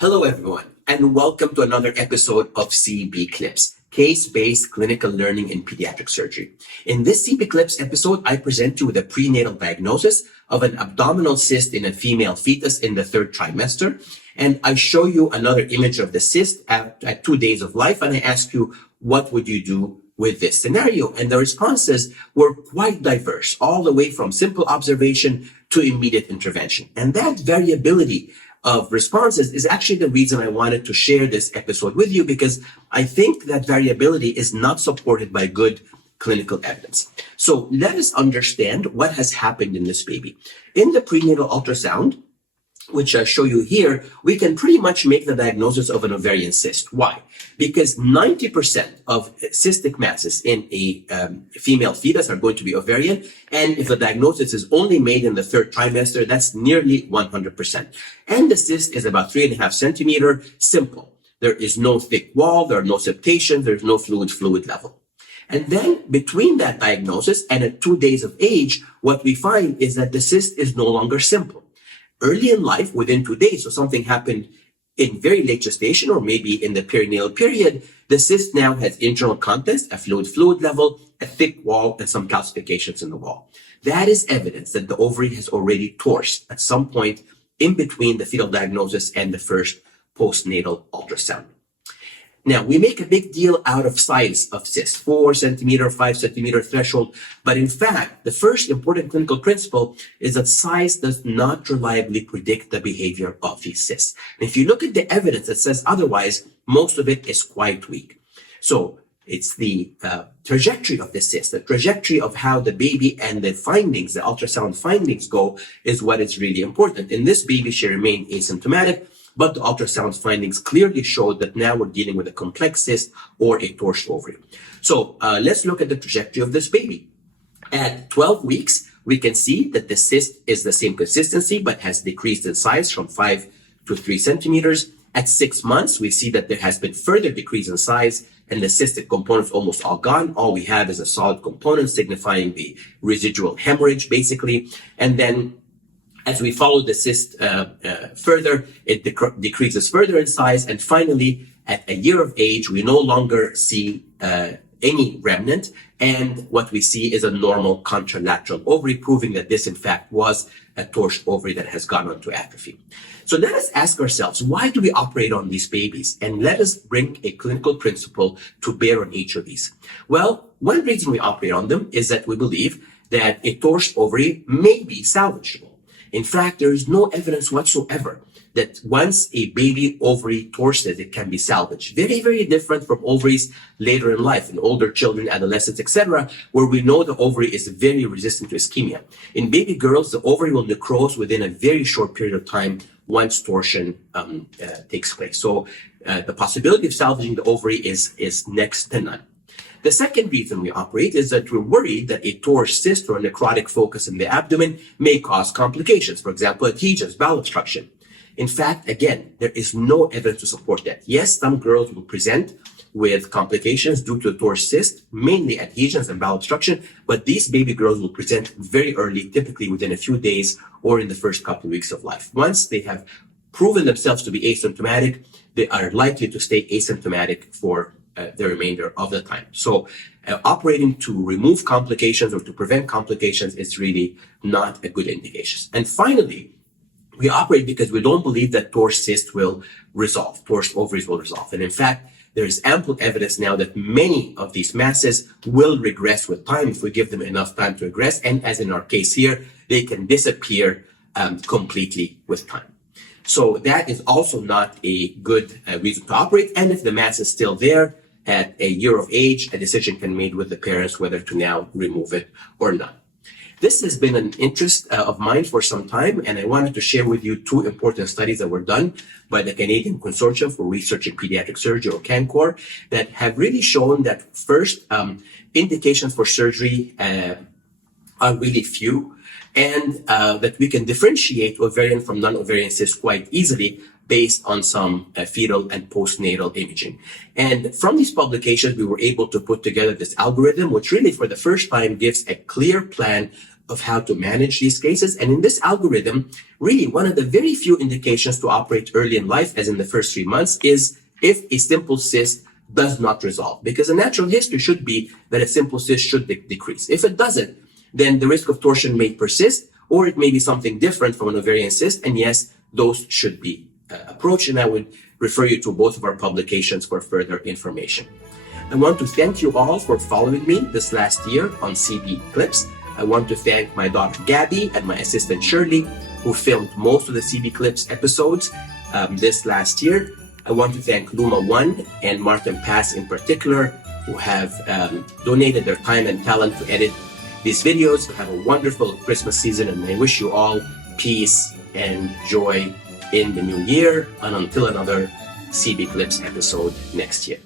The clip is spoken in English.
Hello, everyone, and welcome to another episode of CBCLIPS, Case-Based Clinical Learning in Pediatric Surgery. In this CBCLIPS episode, I present you with a prenatal diagnosis of an abdominal cyst in a female fetus in the third trimester, and I show you another image of the cyst at 2 days of life, and I ask you, what would you do with this scenario? And the responses were quite diverse, all the way from simple observation to immediate intervention. And that variability of responses is actually the reason I wanted to share this episode with you, because I think that variability is not supported by good clinical evidence. So let us understand what has happened in this baby. In the prenatal ultrasound, which I show you here, we can pretty much make the diagnosis of an ovarian cyst. Why? Because 90% of cystic masses in a female fetus are going to be ovarian. And if the diagnosis is only made in the third trimester, that's nearly 100%. And the cyst is about 3.5 centimeter, simple. There is no thick wall, there are no septations, there's no fluid level. And then between that diagnosis and at 2 days of age, what we find is that the cyst is no longer simple. Early in life, within 2 days, so something happened in very late gestation or maybe in the perinatal period, the cyst now has internal contents, a fluid level, a thick wall, and some calcifications in the wall. That is evidence that the ovary has already torsed at some point in between the fetal diagnosis and the first postnatal ultrasound. Now, we make a big deal out of size of cysts, 4 centimeter, 5 centimeter threshold. But in fact, the first important clinical principle is that size does not reliably predict the behavior of these cysts. And if you look at the evidence that says otherwise, most of it is quite weak. So it's the trajectory of the cyst, the trajectory of how the baby and the findings, the ultrasound findings go, is what is really important. In this baby, she remained asymptomatic, but the ultrasound findings clearly showed that now we're dealing with a complex cyst or a torsed ovary. So let's look at the trajectory of this baby. At 12 weeks, we can see that the cyst is the same consistency, but has decreased in size from 5 to 3 centimeters. At 6 months, we see that there has been further decrease in size, and the cystic components almost all gone. All we have is a solid component signifying the residual hemorrhage, basically. And then as we follow the cyst further, it decreases further in size. And finally, at a year of age, we no longer see any remnant. And what we see is a normal contralateral ovary, proving that this, in fact, was a torsed ovary that has gone on to atrophy. So let us ask ourselves, why do we operate on these babies? And let us bring a clinical principle to bear on each of these. Well, one reason we operate on them is that we believe that a torsed ovary may be salvageable. In fact, there is no evidence whatsoever that once a baby ovary torses, it can be salvaged. Very, very different from ovaries later in life, in older children, adolescents, etc., where we know the ovary is very resistant to ischemia. In baby girls, the ovary will necrose within a very short period of time once torsion takes place. So the possibility of salvaging the ovary is next to none. The second reason we operate is that we're worried that a torsed cyst or a necrotic focus in the abdomen may cause complications, for example, adhesions, bowel obstruction. In fact, again, there is no evidence to support that. Yes, some girls will present with complications due to a torsed cyst, mainly adhesions and bowel obstruction, but these baby girls will present very early, typically within a few days or in the first couple of weeks of life. Once they have proven themselves to be asymptomatic, they are likely to stay asymptomatic for the remainder of the time. So operating to remove complications or to prevent complications is really not a good indication. And finally, we operate because we don't believe that torsed cysts will resolve, torsed ovaries will resolve. And in fact, there is ample evidence now that many of these masses will regress with time if we give them enough time to regress. And as in our case here, they can disappear completely with time. So that is also not a good reason to operate. And if the mass is still there, at a year of age, a decision can be made with the parents whether to now remove it or not. This has been an interest of mine for some time, and I wanted to share with you 2 important studies that were done by the Canadian Consortium for Research in Pediatric Surgery, or CANCOR, that have really shown that first, indications for surgery are really few, and that we can differentiate ovarian from non-ovarian cysts quite easily based on some fetal and postnatal imaging. And from these publications, we were able to put together this algorithm, which really for the first time gives a clear plan of how to manage these cases. And in this algorithm, really one of the very few indications to operate early in life, as in the first 3 months, is if a simple cyst does not resolve. Because a natural history should be that a simple cyst should decrease. If it doesn't, then the risk of torsion may persist, or it may be something different from an ovarian cyst. And yes, those should be approached. And I would refer you to both of our publications for further information. I want to thank you all for following me this last year on CBCLIPS. I want to thank my daughter Gabby and my assistant Shirley, who filmed most of the CBCLIPS episodes this last year. I want to thank Luma One and Martin Pass in particular, who have donated their time and talent to edit these videos. Have a wonderful Christmas season, and I wish you all peace and joy in the new year, and until another CBCLIPS episode next year.